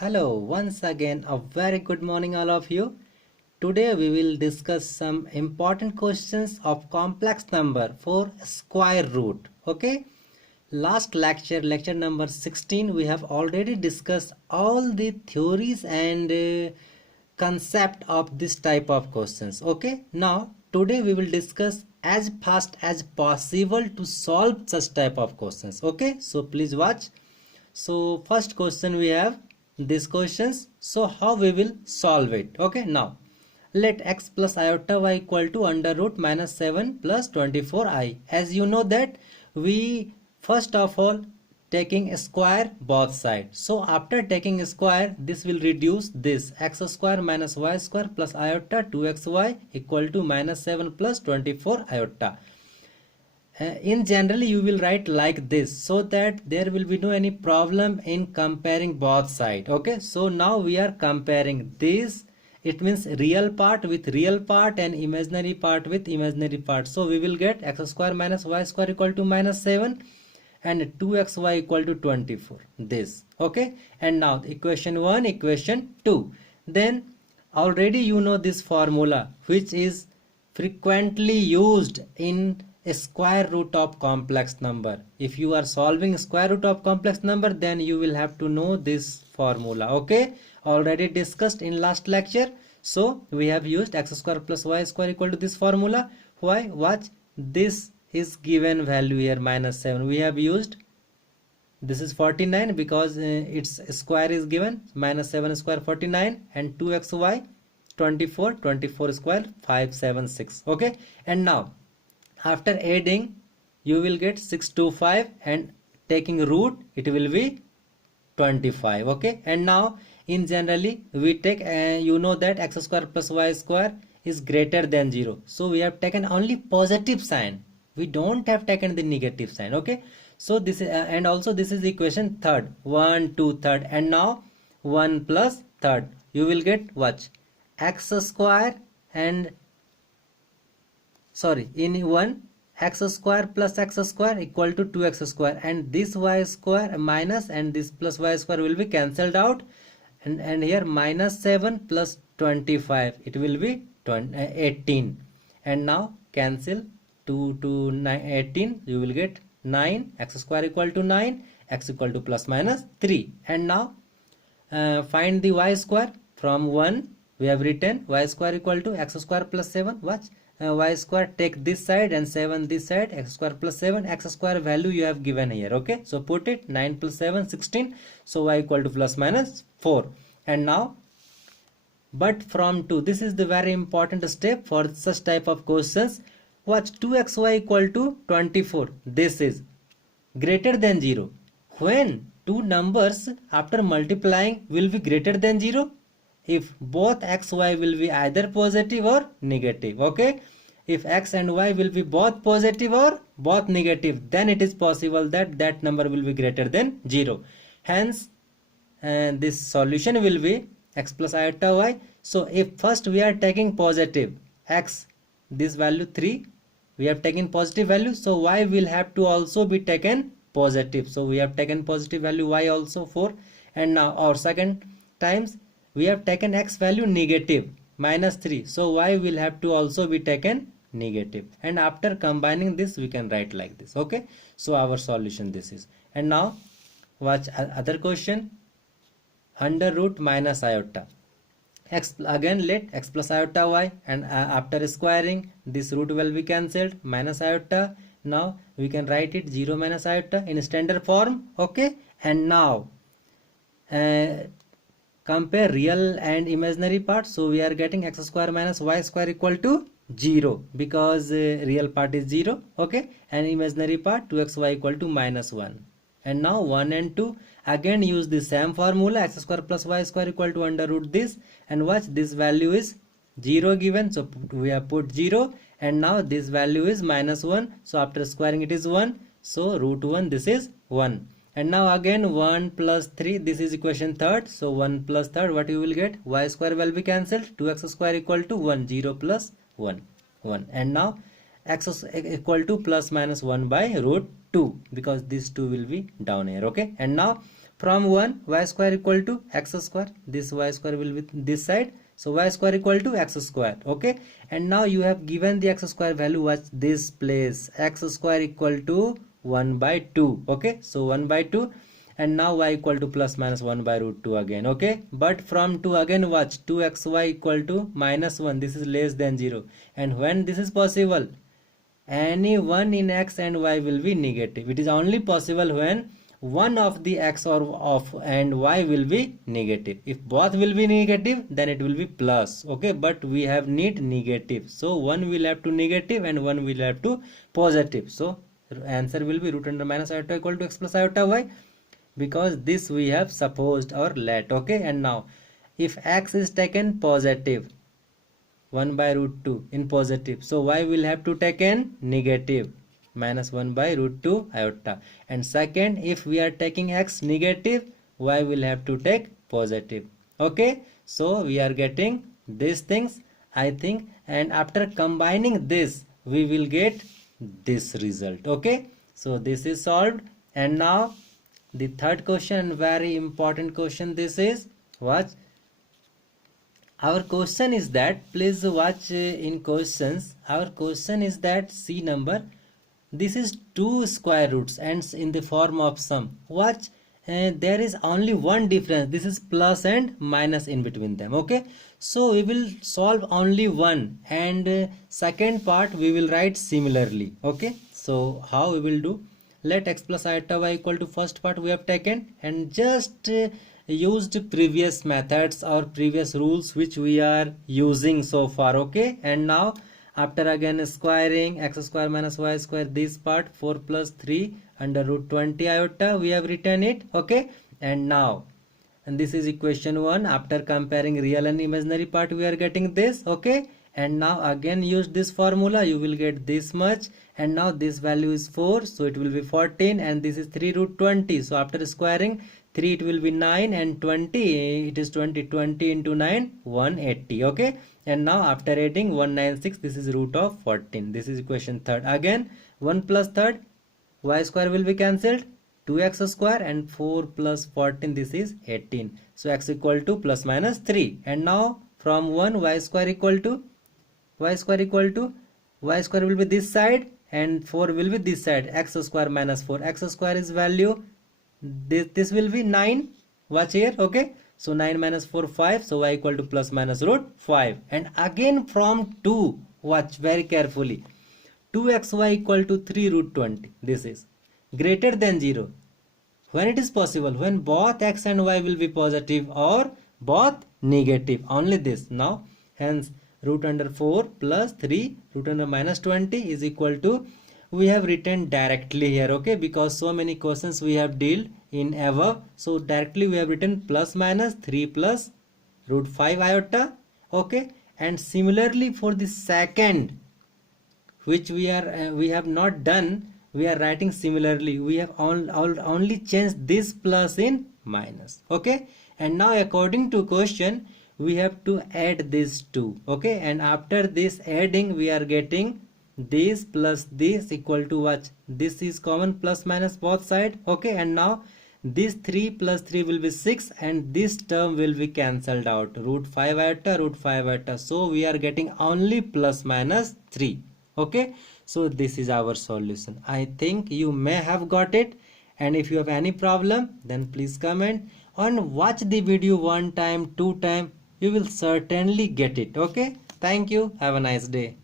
Hello, once again, a very good morning, all of you. Today we will discuss some important questions of complex number for square root. Okay, last lecture number 16, we have already discussed all the theories and concept of this type of questions. Okay, now today we will discuss as fast as possible to solve such type of questions. Okay, so please watch. So first question we have these questions. So how we will solve it? Okay, now let x plus iota y equal to under root minus 7 plus 24i. As you know that we first of all taking a square both sides. So after taking a square, this will reduce this x square minus y square plus iota 2xy equal to minus 7 plus 24 iota. In general you will write like this so that there will be no any problem in comparing both side. Okay, so now we are comparing this. It means real part with real part and imaginary part with imaginary part. So we will get x square minus y square equal to minus 7 and 2xy equal to 24, this. Okay, and now equation 1, equation 2. Then already you know this formula which is frequently used in a square root of complex number. If you are solving square root of complex number, then you will have to know this formula. Okay, already discussed in last lecture. So we have used x square plus y square equal to this formula. Why? Watch, this is given value here minus 7. We have used, this is 49 because its square is given, minus 7 square 49 and 2xy 24 square 576. Okay, and now after adding you will get 625 and taking root it will be 25. Okay, and now in generally we take you know that x square plus y square is greater than 0, so we have taken only positive sign, we don't have taken the negative sign. Okay, so this is and also this is equation third, 1 2 third, and now 1 plus third, you will get what, x square and sorry, in 1 x square plus x square equal to 2x square, and this y square minus and this plus y square will be cancelled out, and here minus 7 plus 25 it will be 18, and now cancel 2 to 9, 18, you will get 9, x square equal to 9, x equal to plus minus 3, and now find the y square. From 1 we have written y square equal to x square plus 7. Watch, y square take this side and 7 this side, x square plus 7, x square value you have given here. Okay, so put it, 9 plus 7 16, so y equal to plus minus 4. And now but from 2, this is the very important step for such type of questions. Watch, 2xy equal to 24, this is greater than 0. When two numbers after multiplying will be greater than 0, if both x y will be either positive or negative. Okay, if x and y will be both positive or both negative, then it is possible that that number will be greater than 0. Hence this solution will be x plus iota y. So if first we are taking positive x, this value 3, we have taken positive value, so y will have to also be taken positive, so we have taken positive value y also 4, and now our second times we have taken x value negative minus 3, so y will have to also be taken negative, and after combining this we can write like this. Okay, so our solution this is. And now watch other question, under root minus iota x, again let x plus iota y, and after squaring this root will be cancelled, minus iota, now we can write it 0 minus iota in standard form. Okay, and now compare real and imaginary part, so we are getting x square minus y square equal to 0 because real part is 0. Okay, and imaginary part 2xy equal to minus 1, and now 1 and 2 again use the same formula, x square plus y square equal to under root this, and watch, this value is 0 given, so we have put 0, and now this value is minus 1, so after squaring it is 1, so root 1, this is 1. And now again 1 plus 3, this is equation third, so 1 plus third, what you will get, y square will be cancelled, 2x square equal to 1, 0 plus 1, 1, and now x is equal to plus minus 1 by root 2 because this 2 will be down here. Okay, and now From 1 y square equal to x square, this y square will be this side, so y square equal to x square. Okay, and now you have given the x square value was this place, x square equal to 1 by 2. Okay, so 1 by 2, and now y equal to plus minus 1 by root 2 again. Okay, but from 2 again watch, 2xy equal to minus 1, this is less than 0, and when this is possible, any one in x and y will be negative. It is only possible when one of the x or of and y will be negative. If both will be negative, then it will be plus. Okay, but we have need negative, so one will have to negative and one will have to positive. So answer will be root under minus iota equal to x plus iota y, because this we have supposed or let. Okay, and now if x is taken positive, 1 by root 2 in positive, so y will have to take in negative, minus 1 by root 2 iota. And second, if we are taking x negative, y will have to take positive. Okay, so we are getting these things, I think, and after combining this we will get this result. Okay, so this is solved. And now the third question, very important question, this is what our question is that, please watch in questions. Our question is that C number, this is 2 square roots and in the form of sum. Watch, there is only one difference, this is plus and minus in between them. Okay, so we will solve only one, and second part we will write similarly. Okay, so how we will do, let x plus iota y equal to first part we have taken, and just used previous methods or previous rules which we are using so far. Okay, and now after again squaring x square minus y square, this part 4 plus 3 under root 20 iota we have written it. Okay, and now, and this is equation 1. After comparing real and imaginary part we are getting this. Okay, and now again use this formula, you will get this much, and now this value is 4, so it will be 14, and this is 3 root 20, so after squaring 3 it will be 9, and 20 it is 20 into 9 180. Okay, and now after adding 196, this is root of 14. This is equation 3rd. Again 1 plus 3rd, y square will be cancelled, 2x square, and 4 plus 14, this is 18, so x equal to plus minus 3. And now from 1 y square equal to y square will be this side and 4 will be this side, x square minus 4, x square is value, this will be 9, watch here. Okay, so 9 minus 4 5, so y equal to plus minus root 5. And again from 2, watch very carefully, 2xy equal to 3 root 20, this is greater than 0. When it is possible, when both x and y will be positive or both negative, only this. Now hence root under 4 plus 3 root under minus 20 is equal to, we have written directly here. Okay, because so many questions we have dealt in above, so directly we have written plus minus 3 plus root 5 iota. Okay, and similarly for the second, which we have not done, we are writing similarly, we have only changed this plus in minus. Okay, and now according to question we have to add these two. Okay, and after this adding we are getting this plus this equal to what, this is common, plus minus both side. Okay, and now this 3 plus 3 will be 6, and this term will be cancelled out, root 5 iota root 5 iota, so we are getting only plus minus 3. Okay, so this is our solution. I think you may have got it, and if you have any problem then please comment, and watch the video 1 time 2 time, you will certainly get it. Okay, thank you, have a nice day.